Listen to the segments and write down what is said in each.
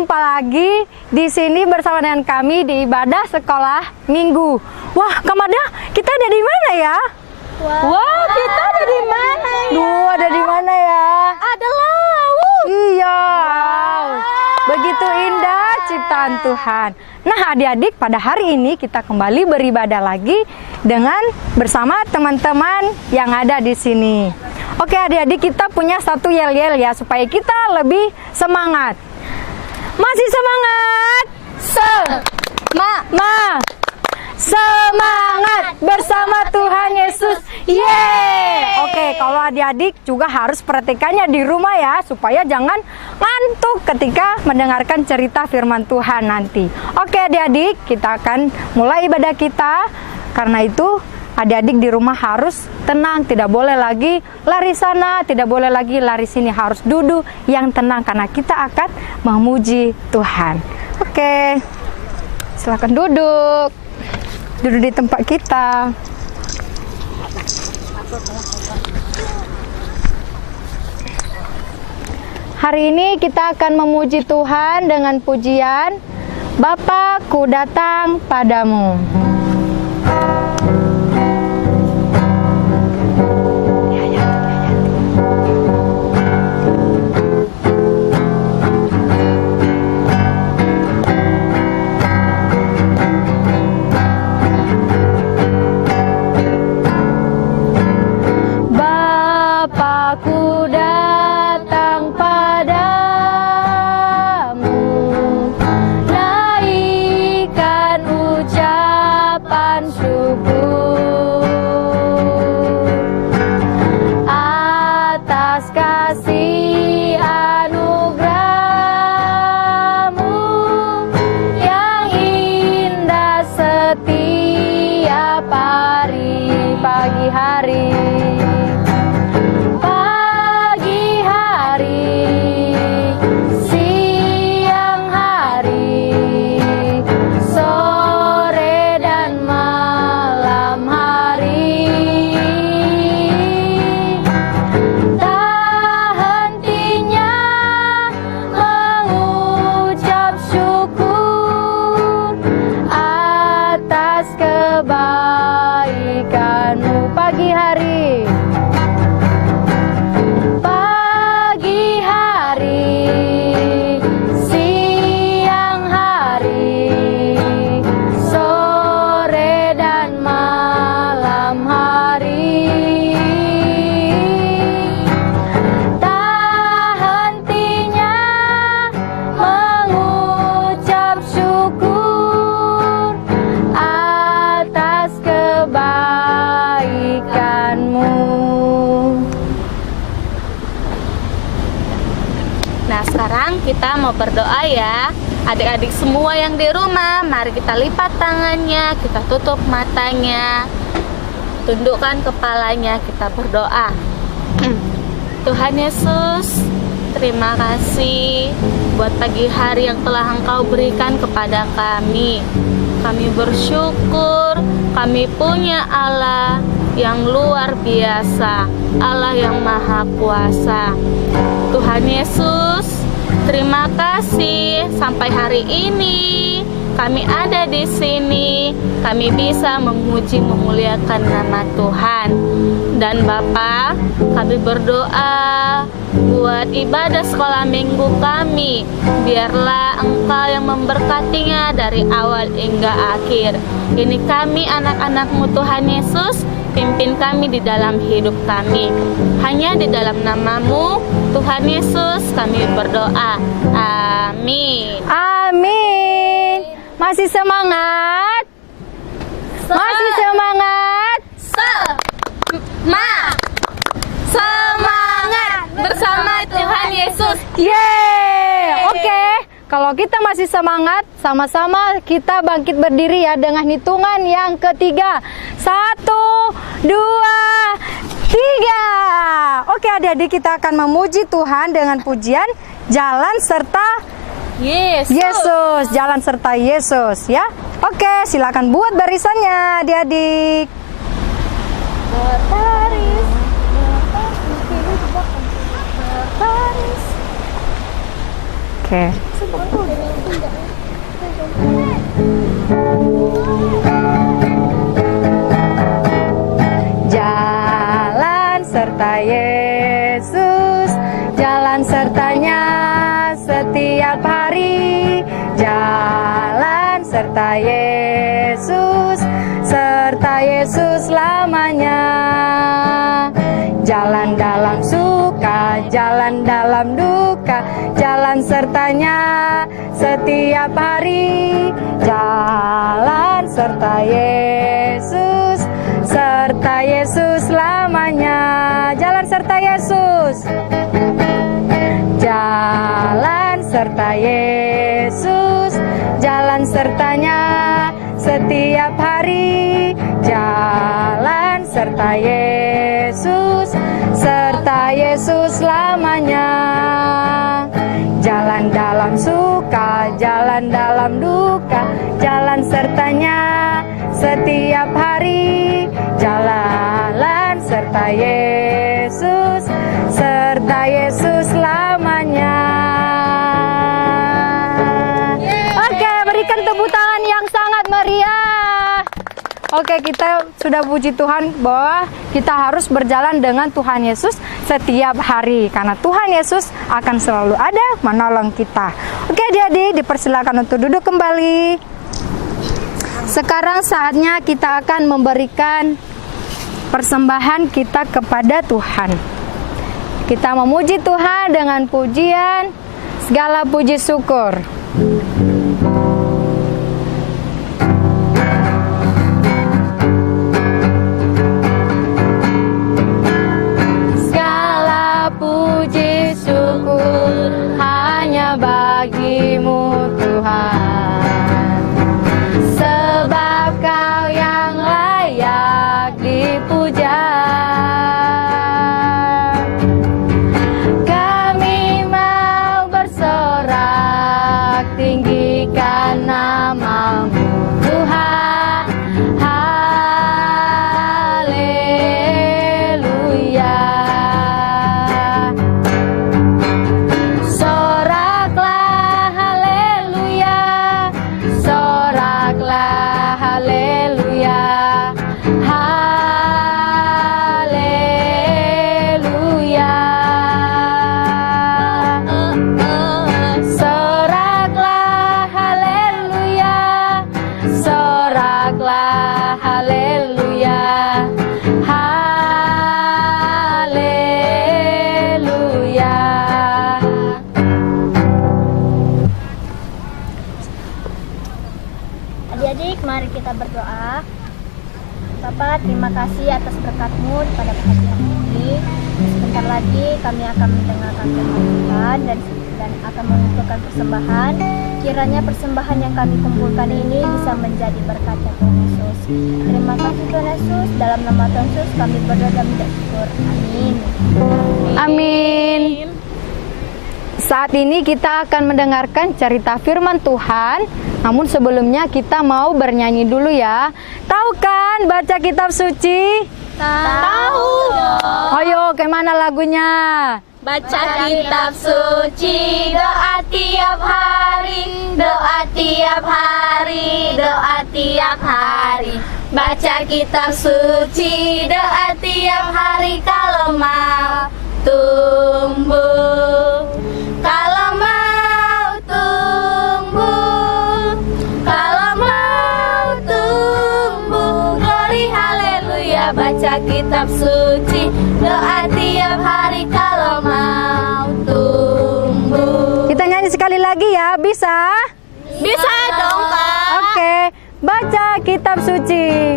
jumpa lagi di sini bersama dengan kami di ibadah sekolah minggu. Wah, Kak Mada, kita ada di mana ya? Wah, kita ada di mana ya? Duh, ada di mana ya? Ada laut. Iya. Begitu indah ciptaan Tuhan. Nah, adik-adik, pada hari ini kita kembali beribadah lagi dengan bersama teman-teman yang ada di sini. Oke, adik-adik, kita punya satu yel-yel ya supaya kita lebih semangat. Masih semangat? Semangat bersama Tuhan Yesus. Yeay! Oke, kalau adik-adik juga harus perhatikannya di rumah ya, supaya jangan ngantuk ketika mendengarkan cerita firman Tuhan nanti. Oke adik-adik, kita akan mulai ibadah kita. Karena itu adik-adik di rumah harus tenang, tidak boleh lagi lari sana, tidak boleh lagi lari sini, harus duduk yang tenang karena kita akan memuji Tuhan. Oke, silakan duduk di tempat kita. Hari ini kita akan memuji Tuhan dengan pujian Bapa, ku datang padamu. Nah, sekarang kita mau berdoa ya. Adik-adik semua yang di rumah, mari kita lipat tangannya, kita tutup matanya, tundukkan kepalanya, kita berdoa. Tuhan Yesus, terima kasih buat pagi hari yang telah Engkau berikan kepada kami. Kami bersyukur kami punya Allah yang luar biasa, Allah yang maha kuasa. Tuhan Yesus, terima kasih sampai hari ini kami ada di sini, kami bisa memuji memuliakan nama Tuhan. Dan Bapa, kami berdoa buat ibadah sekolah minggu kami, biarlah Engkau yang memberkatinya dari awal hingga akhir. Ini kami anak-anak-Mu Tuhan Yesus, pimpin kami di dalam hidup kami. Hanya di dalam nama-Mu Tuhan Yesus kami berdoa. Amin. Amin. Masih semangat? Masih semangat? Semangat bersama Tuhan Yesus. Yeay. Oke, kalau kita masih semangat, sama-sama kita bangkit berdiri ya dengan hitungan yang ketiga. 1, 2, 3. Oke adik-adik, kita akan memuji Tuhan dengan pujian Jalan serta Yesus. Jalan serta Yesus ya. Oke, silakan buat barisannya adik-adik. Berbaris. Oke. Jalan serta Yesus, jalan sertanya setiap hari. Jalan serta Yesus, serta Yesus lamanya. Jalan dalam suka, jalan dalam duka, jalan sertanya setiap hari. Jalan serta Yesus, serta Yesus lamanya. Jalan serta Yesus. Jalan serta Yesus, jalan sertanya setiap hari. Jalan serta Yesus, serta Yesus lamanya. Jalan dalam suka, jalan dalam duka, jalan sertanya setiap hari. Jalan serta Yesus, serta Yesus lamanya. Oke, berikan tepuk tangan yang sangat meriah. Oke, kita sudah puji Tuhan bahwa kita harus berjalan dengan Tuhan Yesus setiap hari. Karena Tuhan Yesus akan selalu ada menolong kita. Oke adik-adik, dipersilakan untuk duduk kembali. Sekarang saatnya kita akan memberikan persembahan kita kepada Tuhan. Kita memuji Tuhan dengan pujian, segala puji syukur. Segala puji syukur hanya bagimu Tuhan, sebab Kau yang layak dipuja. Kami mau bersorak, tinggikan namamu Tuhan. Haleluya. Soraklah haleluya, soraklah haleluya. Haleluya. Soraklah haleluya, soraklah haleluya. Haleluya. Adik-adik, mari kita berdoa. Bapak, terima kasih atas berkat-Mu pada pagi hari ini. Sebentar lagi kami akan mendengarkan firman Tuhan dan akan mengumpulkan persembahan. Kiranya persembahan yang kami kumpulkan ini bisa menjadi berkat ya Tuhan Yesus. Terima kasih Tuhan Yesus. Dalam nama Tuhan Yesus kami berdoa dan bersyukur. Amin. Amin. Saat ini kita akan mendengarkan cerita firman Tuhan. Namun sebelumnya kita mau bernyanyi dulu ya. Tahu kan baca kitab suci? Tahu dong. Ayo, kemana lagunya? Baca kitab suci, doa tiap hari, doa tiap hari, doa tiap hari. Baca kitab suci, doa tiap hari kalau mau tumbuh. Kalau mau tumbuh, kalau mau tumbuh, glory haleluya. Baca kitab suci, doa tiap hari kalau mau tumbuh. Kita nyanyi sekali lagi ya, bisa? Bisa dong Kak. Oke, baca kitab suci.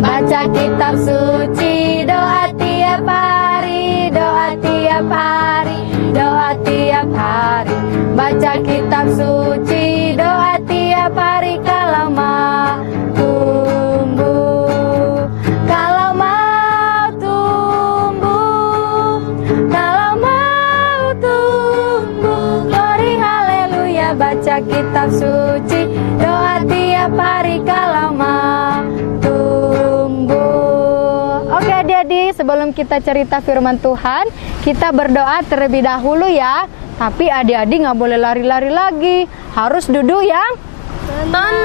Baca kitab suci, doa tiap hari, doa tiap hari, doa tiap hari. Baca kitab suci, doa tiap hari kalau mau tumbuh. Kalau mau tumbuh, kalau mau tumbuh, glory haleluya. Baca kitab suci, doa tiap hari kalau mau tumbuh. Oke adik-adik, sebelum kita cerita firman Tuhan, kita berdoa terlebih dahulu ya. Tapi adik-adik nggak boleh lari-lari lagi. Harus duduk yang Tenang.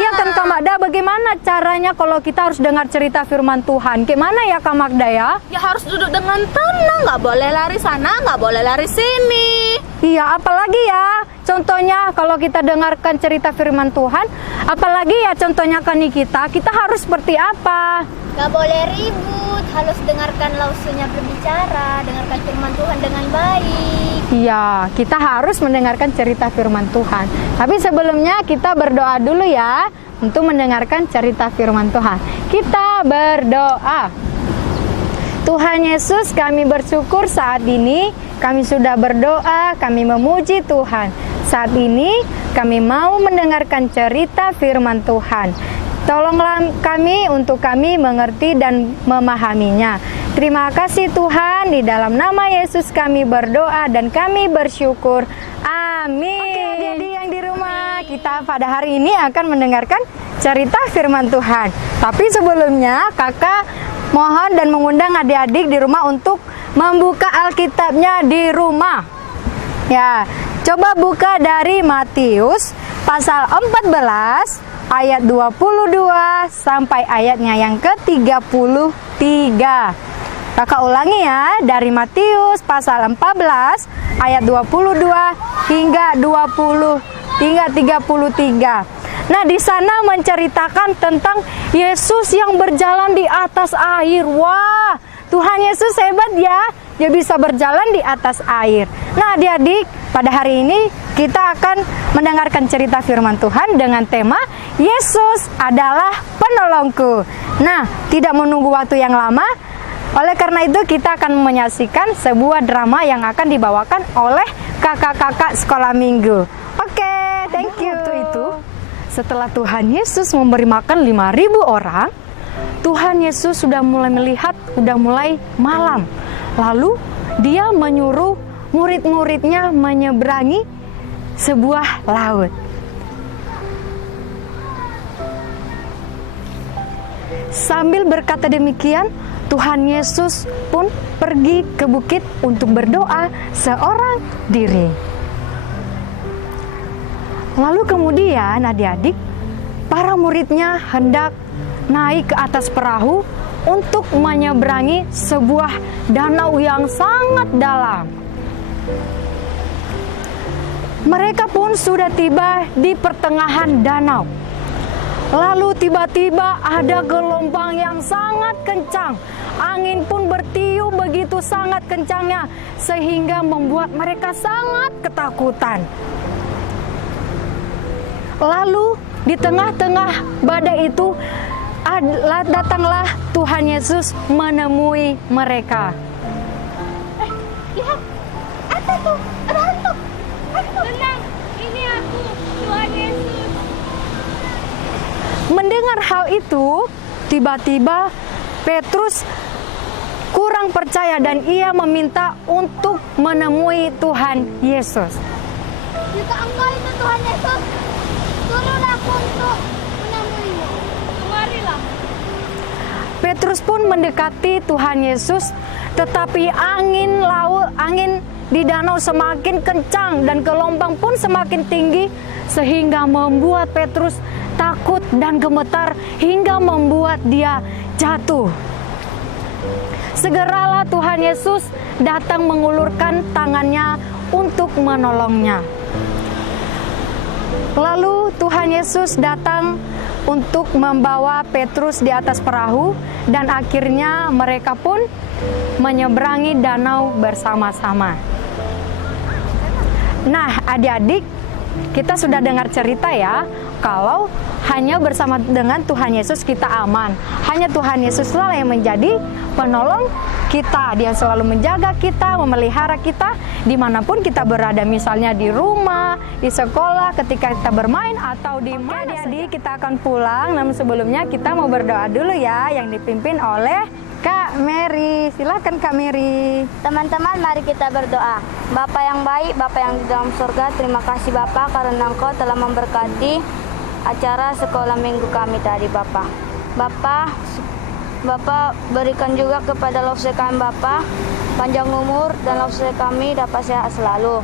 iya kan Kak Magda, bagaimana caranya kalau kita harus dengar cerita firman Tuhan? Gimana ya Kak Magda ya? Ya harus duduk dengan tenang, nggak boleh lari sana, nggak boleh lari sini. Iya, apalagi ya contohnya kalau kita dengarkan cerita firman Tuhan, apalagi ya contohnya kan kita harus seperti apa? Gak boleh ribut, harus dengarkan lausunya berbicara, dengarkan firman Tuhan dengan baik. Iya, kita harus mendengarkan cerita firman Tuhan. Tapi sebelumnya kita berdoa dulu ya untuk mendengarkan cerita firman Tuhan. Kita berdoa. Tuhan Yesus, kami bersyukur saat ini kami sudah berdoa, kami memuji Tuhan. Saat ini kami mau mendengarkan cerita firman Tuhan. Tolonglah kami untuk kami mengerti dan memahaminya. Terima kasih Tuhan, di dalam nama Yesus kami berdoa dan kami bersyukur. Amin. Oke, adik-adik yang di rumah, kita pada hari ini akan mendengarkan cerita firman Tuhan. Tapi sebelumnya kakak mohon dan mengundang adik-adik di rumah untuk membuka Alkitabnya di rumah. Ya, coba buka dari Matius pasal 14 ayat 22 sampai ayatnya yang ke-33. Kakak ulangi ya, dari Matius pasal 14 ayat 22 hingga 33. Nah, di sana menceritakan tentang Yesus yang berjalan di atas air. Wah, Tuhan Yesus hebat ya, dia bisa berjalan di atas air. Nah, adik-adik, pada hari ini kita akan mendengarkan cerita firman Tuhan dengan tema Yesus adalah penolongku. Nah, tidak menunggu waktu yang lama, oleh karena itu kita akan menyaksikan sebuah drama yang akan dibawakan oleh kakak-kakak sekolah minggu. Oke, thank you. Waktu itu, setelah Tuhan Yesus memberi makan 5.000 orang, Tuhan Yesus sudah mulai melihat, sudah mulai malam. Lalu dia menyuruh murid-muridnya menyeberangi sebuah laut. Sambil berkata demikian, Tuhan Yesus pun pergi ke bukit untuk berdoa seorang diri. Lalu kemudian adik-adik, para muridnya hendak naik ke atas perahu untuk menyeberangi sebuah danau yang sangat dalam. Mereka pun sudah tiba di pertengahan danau. Lalu tiba-tiba ada gelombang yang sangat kencang. Angin pun bertiup begitu sangat kencangnya sehingga membuat mereka sangat ketakutan. Lalu di tengah-tengah badai itu datanglah Tuhan Yesus menemui mereka. Lihat, apa tuh? Ada hantu. Tenang, ini aku, Tuhan Yesus. Mendengar hal itu, tiba-tiba Petrus kurang percaya dan ia meminta untuk menemui Tuhan Yesus. Jika engkau itu Tuhan Yesus, turun aku untuk menemuimu. Kemarilah. Petrus pun mendekati Tuhan Yesus, tetapi angin di danau semakin kencang dan gelombang pun semakin tinggi sehingga membuat Petrus takut dan gemetar hingga membuat dia jatuh. Segeralah Tuhan Yesus datang mengulurkan tangannya untuk menolongnya. Lalu Tuhan Yesus datang untuk membawa Petrus di atas perahu dan akhirnya mereka pun menyeberangi danau bersama-sama. Nah, adik-adik, kita sudah dengar cerita ya, kalau hanya bersama dengan Tuhan Yesus kita aman. Hanya Tuhan Yesuslah yang menjadi penolong kita. Dia selalu menjaga kita, memelihara kita dimanapun kita berada. Misalnya di rumah, di sekolah, ketika kita bermain atau di mana. Adik-adik, kita akan pulang. Namun sebelumnya kita mau berdoa dulu ya, yang dipimpin oleh Kak Mary. Silakan Kak Mary. Teman-teman, mari kita berdoa. Bapa yang baik, Bapa yang di dalam surga, terima kasih Bapa karena Engkau telah memberkati acara sekolah minggu kami tadi Bapa. Bapa berikan juga kepada lofse kami Bapa panjang umur, dan lalu kami dapat sehat selalu.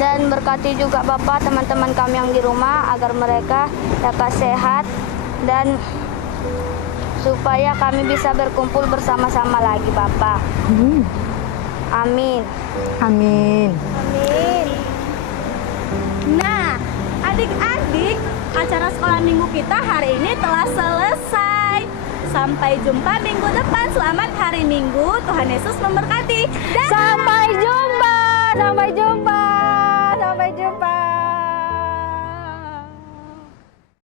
Dan berkati juga Bapak teman-teman kami yang di rumah agar mereka dapat sehat dan supaya kami bisa berkumpul bersama-sama lagi Bapak. Amin. Amin. Amin. Nah, adik-adik, acara sekolah minggu kita hari ini telah selesai. Sampai jumpa minggu depan. Selamat hari Minggu. Tuhan Yesus memberkati. Sampai jumpa. Sampai jumpa.